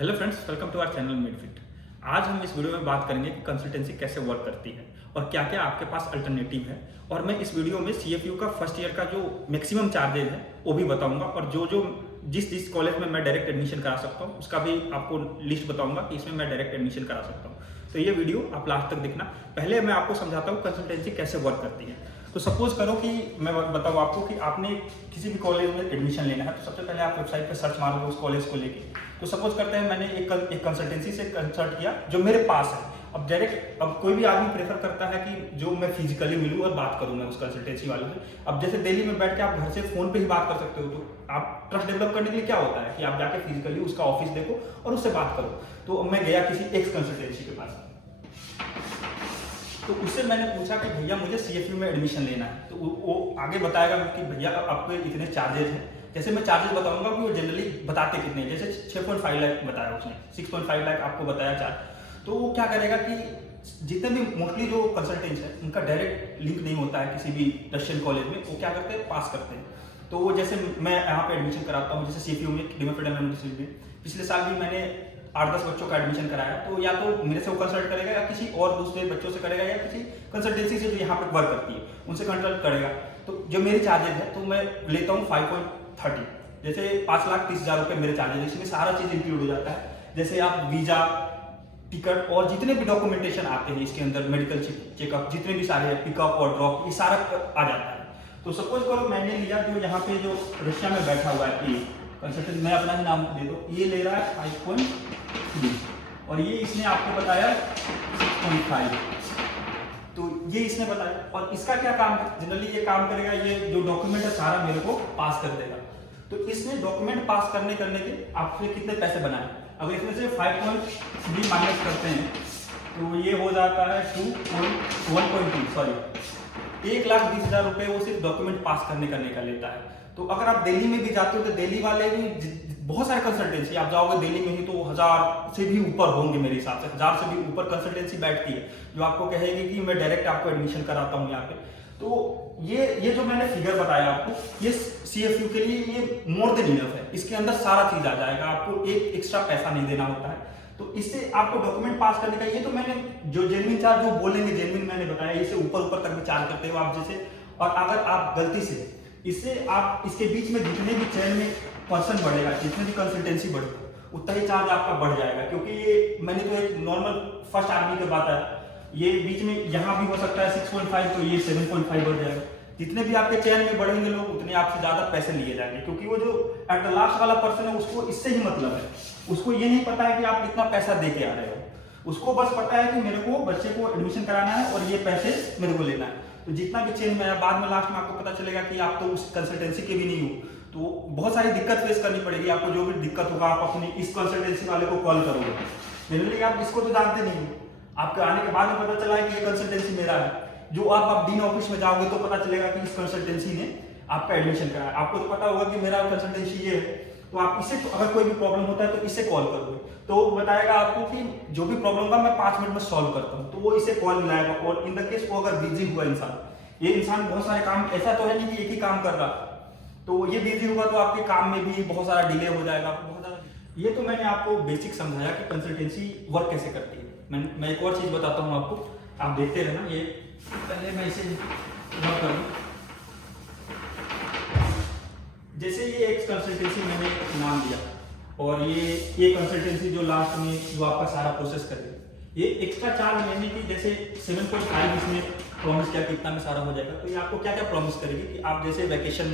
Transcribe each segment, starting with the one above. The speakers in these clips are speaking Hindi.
Hello friends, welcome to our channel MedFit. आज हम इस वीडियो में बात करेंगे कि कंसल्टेंसी कैसे वर्क करती है और क्या क्या आपके पास अल्टरनेटिव है। और मैं इस वीडियो में सीएफयू का फर्स्ट ईयर का जो मैक्सिमम चार्जेज है वो भी बताऊंगा, और जो जिस कॉलेज में मैं डायरेक्ट एडमिशन करा सकता हूँ उसका भी आपको लिस्ट बताऊंगा कि इसमें मैं डायरेक्ट एडमिशन करा सकता हूँ। तो ये वीडियो आप लास्ट तक देखना। पहले मैं आपको समझाता हूँ कंसल्टेंसी कैसे वर्क करती है। तो सपोज करो कि मैं बताऊँ आपको कि आपने किसी भी कॉलेज में एडमिशन लेना है, तो सबसे पहले आप वेबसाइट पे सर्च मारोगे उस कॉलेज को लेके। तो सपोज करते हैं मैंने एक कंसल्टेंसी से कंसल्ट किया जो मेरे पास है। अब कोई भी आदमी प्रेफर करता है कि जो मैं फिजिकली मिलूँ और बात करूँ मैं उस कंसल्टेंसी वालों से। अब जैसे दिल्ली में बैठ के आप घर से फोन पे ही बात कर सकते हो, तो आप ट्रस्ट डेवलप करने के लिए क्या होता है कि आप जाके फिजिकली उसका ऑफिस देखो और उससे बात करो। तो मैं गया किसी एक्स कंसल्टेंसी के पास, तो उससे मैंने पूछा कि भैया मुझे सीएफयू में एडमिशन लेना है। तो वो आगे बताएगा कि भैया आपके इतने चार्जेज हैं। जैसे मैं चार्जेस बताऊंगा कि वो जनरली बताते कितने, जैसे 6.5 लाख बताया उसने, 6.5 लाख आपको बताया चार्ज। तो वो क्या करेगा कि जितने भी मोस्टली जो कंसल्टेंट्स है उनका डायरेक्ट लिंक नहीं होता है किसी भी रशियन कॉलेज में, वो क्या करते हैं पास करते हैं। तो वो जैसे मैं यहाँ पे एडमिशन कराता हूँ जैसे सीएफयू में, डिमोफिडल यूनिवर्सिटी में, पिछले साल भी मैंने 8-10 बच्चों का एडमिशन कराया। तो या तो मेरे से वो कंसल्ट करेगा या किसी और दूसरे बच्चों से करेगा या किसी कंसल्टेंसी से जो यहाँ पे वर्क करती है उनसे कंसल्ट करेगा। तो जो मेरी चार्जेज है तो मैं लेता हूँ 5.30, जैसे 5,30,000 रुपये मेरे चार्जेज। इसमें सारा चीज़ इंक्लूड हो जाता है, जैसे आप वीज़ा, टिकट और जितने भी डॉक्यूमेंटेशन आते हैं इसके अंदर, मेडिकल चेकअप जितने भी सारे हैं, पिकअप और ड्रॉप, ये सारा आ जाता है। तो सपोज करो मैंने लिया जो यहाँ पे जो रशिया में बैठा हुआ है ये कंसल्टेंट, मैं अपना ही नाम दे दो, ये ले रहा है 5.3 और ये इसने आपको बताया 6.5। तो ये इसने बताया, और इसका क्या काम है, जनरली ये काम करेगा, ये जो डॉक्यूमेंट है सारा मेरे को पास कर देगा। तो इसने डॉक्यूमेंट पास करने के आपसे कितने पैसे बनाए, अगर इसमें से 5.3 माइनस करते हैं तो ये हो जाता है 1.2, सॉरी 1,20,000 रुपये वो सिर्फ डॉक्यूमेंट पास करने का लेता है। तो अगर आप दिल्ली में भी जाते हो तो दिल्ली वाले भी बहुत सारे कंसल्टेंसी, आप जाओगे दिल्ली में ही तो 1000 से भी ऊपर होंगे, मेरे हिसाब से 1000 से भी ऊपर कंसल्टेंसी बैठती है जो आपको कहेगी कि मैं डायरेक्ट आपको एडमिशन कराता हूँ यहाँ पे। तो ये जो मैंने फिगर बताया आपको, ये सीएफयू के लिए ये मोर देन इनफ है। इसके अंदर सारा चीज आ जाएगा, आपको एक एक्स्ट्रा पैसा नहीं देना होता है। तो इससे आपको डॉक्यूमेंट पास करने का, ये तो मैंने जो जेन्युइन चार्ज जो बोलेंगे जेन्युइन मैंने बताया, इससे ऊपर तक भी चार्ज करते हो आप जैसे। और अगर आप गलती से इससे आप इसके बीच में जितने भी चैन में पर्सन बढ़ेगा, जितने भी कंसल्टेंसी बढ़ेगा, उतना ही चार्ज आपका बढ़ जाएगा। क्योंकि ये मैंने तो एक नॉर्मल फर्स्ट आदमी की बात है, ये बीच में यहाँ भी हो सकता है 6.5, तो ये 7.5 बढ़ जाएगा। जितने भी आपके चैन में बढ़ेंगे लोग उतने आपसे ज्यादा पैसे लिए जाएंगे, क्योंकि वो जो एट द लास्ट वाला पर्सन है उसको इससे ही मतलब है। उसको ये नहीं पता है कि आप कितना पैसा दे के आ रहे हो, उसको बस पता है कि मेरे को बच्चे को एडमिशन कराना है और ये पैसे मेरे को लेना है। तो जितना भी चेंज में है, बाद में लास्ट में आपको पता चलेगा कि आप तो उस कंसल्टेंसी के भी नहीं हो, तो बहुत सारी दिक्कत फेस करनी पड़ेगी आपको। जो भी दिक्कत होगा आप अपने इस कंसल्टेंसी वाले को कॉल करोगे। जनरली आप इसको तो जानते नहीं हो, आपके आने के बाद में पता चला है कि ये कंसल्टेंसी मेरा है। जो आप डीन ऑफिस में जाओगे तो पता चलेगा कि इस कंसल्टेंसी ने आपका एडमिशन कराया। आपको तो पता होगा कि मेरा कंसल्टेंसी ये है, तो आप इससे अगर कोई भी प्रॉब्लम होता है तो इससे कॉल करोगे, तो वो बताएगा आपको कि जो भी प्रॉब्लम होगा मैं 5 मिनट में सॉल्व करता हूँ। तो वो इसे कॉल मिलाएगा। और इन द केस वो अगर बिजी हुआ इंसान, ये इंसान बहुत सारे काम, ऐसा तो है नहीं कि एक ही काम कर रहा, तो ये बिजी होगा तो आपके काम में भी बहुत सारा डिले हो जाएगा, आपको बहुत ज्यादा। ये तो मैंने आपको बेसिक समझाया कि कंसल्टेंसी वर्क कैसे करती है। मैं एक और चीज बताता हूँ आपको, आप देखते रहना। ये पहले मैं इसे नोट कर लूं। जैसे ये एक कंसल्टेंसी मैंने नाम दिया, और ये कंसल्टेंसी जो लास्ट में जो आपका सारा प्रोसेस करेगी, ये एक्स्ट्रा चार्ज लेने की, जैसे 7.5 इसमें प्रॉमिस किया कि इतना में सारा हो जाएगा। तो ये आपको क्या क्या प्रॉमिस करेगी कि आप जैसे वैकेशन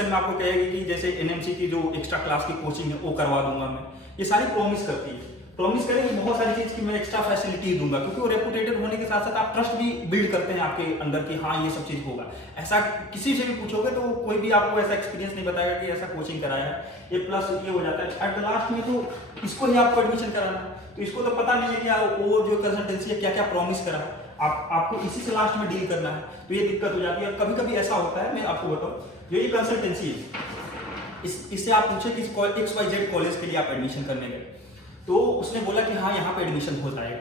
में आपको कहेगी कि जैसे एनएमसी की जो एक्स्ट्रा क्लास की कोचिंग है वो करवा दूंगा मैं। ये सारी प्रॉमिस करती है, प्रॉमिस करेंगे बहुत सारी चीज की मैं एक्स्ट्रा फैसिलिटी दूंगा, क्योंकि वो रेपुटेटेड होने के साथ साथ आप ट्रस्ट भी बिल्ड करते हैं आपके अंदर कि हाँ ये सब चीज होगा। ऐसा किसी से भी पूछोगे तो कोई भी आपको ऐसा एक्सपीरियंस नहीं बताएगा कि ऐसा कोचिंग कराया है। ये प्लस ये हो जाता है एट द लास्ट में, तो इसको ही आपको एडमिशन कराना है, तो इसको तो पता नहीं है कि वो जो कंसल्टेंसी है क्या क्या प्रॉमिस करा है, आपको इसी से लास्ट में डील करना है। तो ये दिक्कत हो जाती है। और कभी कभी ऐसा होता है, मैं आपको बताऊँ, जो ये कंसल्टेंसी है इससे आप पूछे कि XYZ कॉलेज के लिए आप एडमिशन करने गए, तो उसने बोला कि हाँ यहाँ पे एडमिशन हो जाएगा।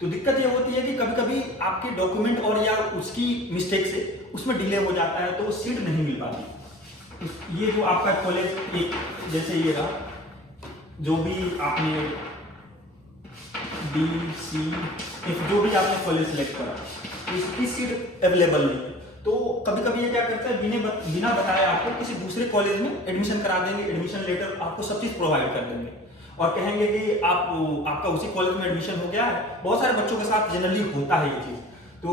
तो दिक्कत ये होती है कि कभी कभी आपके डॉक्यूमेंट और या उसकी मिस्टेक से उसमें डिले हो जाता है, तो सीट नहीं मिल पाती। ये जो आपका कॉलेज एक जैसे ये रहा, जो भी आपने BC जो भी आपने कॉलेज सेलेक्ट करा इसकी सीट अवेलेबल नहीं है, तो कभी कभी ये क्या करता है बिना बताए आपको किसी दूसरे कॉलेज में एडमिशन करा देंगे, एडमिशन लेटर आपको सब चीज़ प्रोवाइड कर देंगे और कहेंगे कि आपका उसी कॉलेज में एडमिशन हो गया है। बहुत सारे बच्चों के साथ जनरली होता है ये चीज़, तो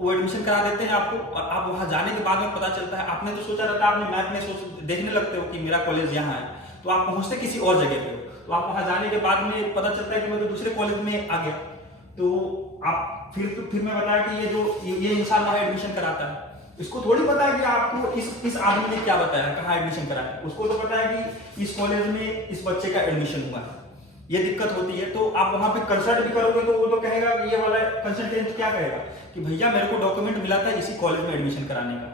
वो एडमिशन करा देते हैं आपको और आप वहाँ जाने के बाद में पता चलता है आपने तो सोचा रहता है, आपने मैप में देखने लगते हो कि मेरा कॉलेज यहाँ है, तो आप पहुँचते किसी और जगह पे हो, तो आप वहाँ जाने के बाद में पता चलता है कि मैं तो दूसरे कॉलेज में आ गया। तो आप फिर मैं बताया कि ये इंसान वहाँ एडमिशन कराता है, इसको थोड़ी पता है कि आपको इस आदमी ने क्या बताया, कहाँ एडमिशन कराया। उसको तो पता है कि इस कॉलेज में इस बच्चे का एडमिशन हुआ है, ये दिक्कत होती है। तो आप वहाँ पे कंसल्ट भी करोगे तो वो तो कहेगा कि ये वाला कंसल्टेंट क्या कहेगा कि भैया मेरे को डॉक्यूमेंट मिला था इसी कॉलेज में एडमिशन कराने का।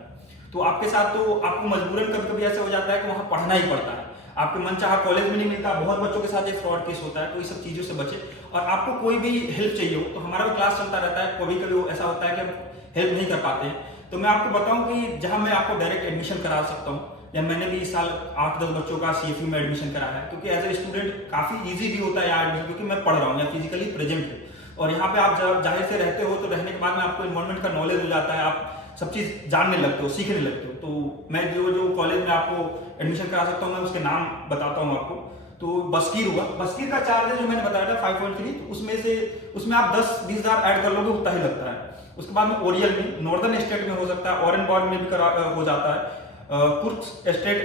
तो आपके साथ तो आपको मजबूरन कभी कभी ऐसा हो जाता है कि वहाँ पढ़ना ही पड़ता है, आपके मन चाहा कॉलेज में नहीं मिलता। बहुत बच्चों के साथ ये फ्रॉड केस होता है, तो ये सब चीज़ों से बचे। और आपको कोई भी हेल्प चाहिए हो तो हमारा भी क्लास चलता रहता है, कभी कभी ऐसा होता है कि हम हेल्प नहीं कर पाते हैं, तो मैं आपको बताऊं कि जहां मैं आपको डायरेक्ट एडमिशन करा सकता हूं, या मैंने भी इस साल 8-10 बच्चों का CFU में एडमिशन कराया है, क्योंकि एज ए स्टूडेंट काफ़ी इजी भी होता है यार एडमिशन, क्योंकि मैं पढ़ रहा हूँ या फिजिकली प्रेजेंट हूँ और यहाँ पे आप जब जाहिर से रहते हो तो रहने के बाद में आपको इन्वायरमेंट का नॉलेज हो जाता है, आप सब चीज़ जानने लगते हो, सीखने लगते हो। तो मैं जो कॉलेज में आपको एडमिशन करा सकता हूँ मैं उसके नाम बताता हूँ आपको। तो बस्कीर हुआ, बस्कीर का चार्ज है जो मैंने बताया था 5.3, उसमें आप 10-20 हज़ार ऐड कर लोगे उतना ही लगता है। उसके बाद में ओरियल में नॉर्दर्न स्टेट में हो सकता है, ऑरेनबर्ग में भी हो जाता है, कुर्स स्टेट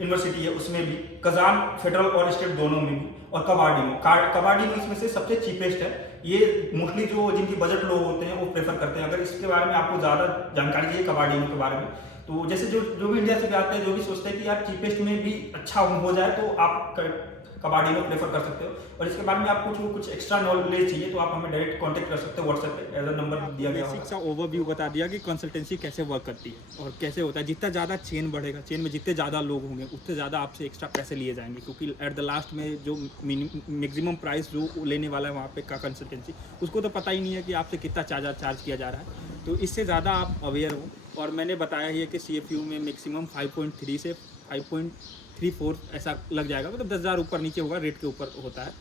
यूनिवर्सिटी है उसमें भी, कजान फेडरल और स्टेट दोनों में भी, और कबार्डिनो इसमें से सबसे चीपेस्ट है। ये मोस्टली जो जिनकी बजट लो होते हैं वो प्रेफर करते हैं। अगर इसके बारे में आपको ज़्यादा जानकारी चाहिए कबार्डिनो के बारे में, तो जैसे जो भी इंडिया से भी आते हैं, जो भी सोचते हैं कि यार चीपेस्ट में भी अच्छा हो जाए, तो आप कबार्डिनो प्रेफर कर सकते हो। और इसके बारे में आपको कुछ एक्स्ट्रा नॉलेज चाहिए तो आप हमें डायरेक्ट कांटेक्ट कर सकते हो व्हाट्सएप पे, एज नंबर दिया गया है। बेसिक सा ओवरव्यू बता दिया कि कंसल्टेंसी कैसे वर्क करती है और कैसे होता है। जितना ज़्यादा चेन बढ़ेगा, चेन में जितने ज़्यादा लोग होंगे उतने ज़्यादा आपसे एक्स्ट्रा पैसे लिए जाएंगे, क्योंकि एट द लास्ट में जो मैक्सिमम प्राइस जो लेने वाला है वहाँ पे का कंसल्टेंसी, उसको तो पता ही नहीं है कि आपसे कितना चार्ज किया जा रहा है। तो इससे ज़्यादा आप अवेयर हो। और मैंने बताया ही है कि CFU में मैक्सिमम 5.3 से 5.34 ऐसा लग जाएगा, मतलब 10,000 ऊपर नीचे होगा, रेट के ऊपर होता है।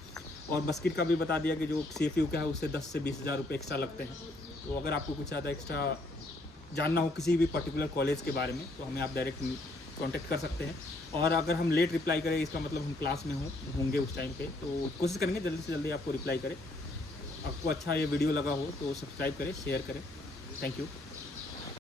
और बस्किर का भी बता दिया कि जो CFU का है उससे 10 से 20 हज़ार रुपये एक्स्ट्रा लगते हैं। तो अगर आपको कुछ ज़्यादा एक्स्ट्रा जानना हो किसी भी पर्टिकुलर कॉलेज के बारे में तो हमें आप डायरेक्ट कांटेक्ट कर सकते हैं। और अगर हम लेट रिप्लाई करें इसका मतलब हम क्लास में होंगे उस टाइम पे, तो कोशिश करेंगे जल्दी से जल्दी आपको रिप्लाई करें। आपको अच्छा ये वीडियो लगा हो तो सब्सक्राइब करें, शेयर करें। Thank you.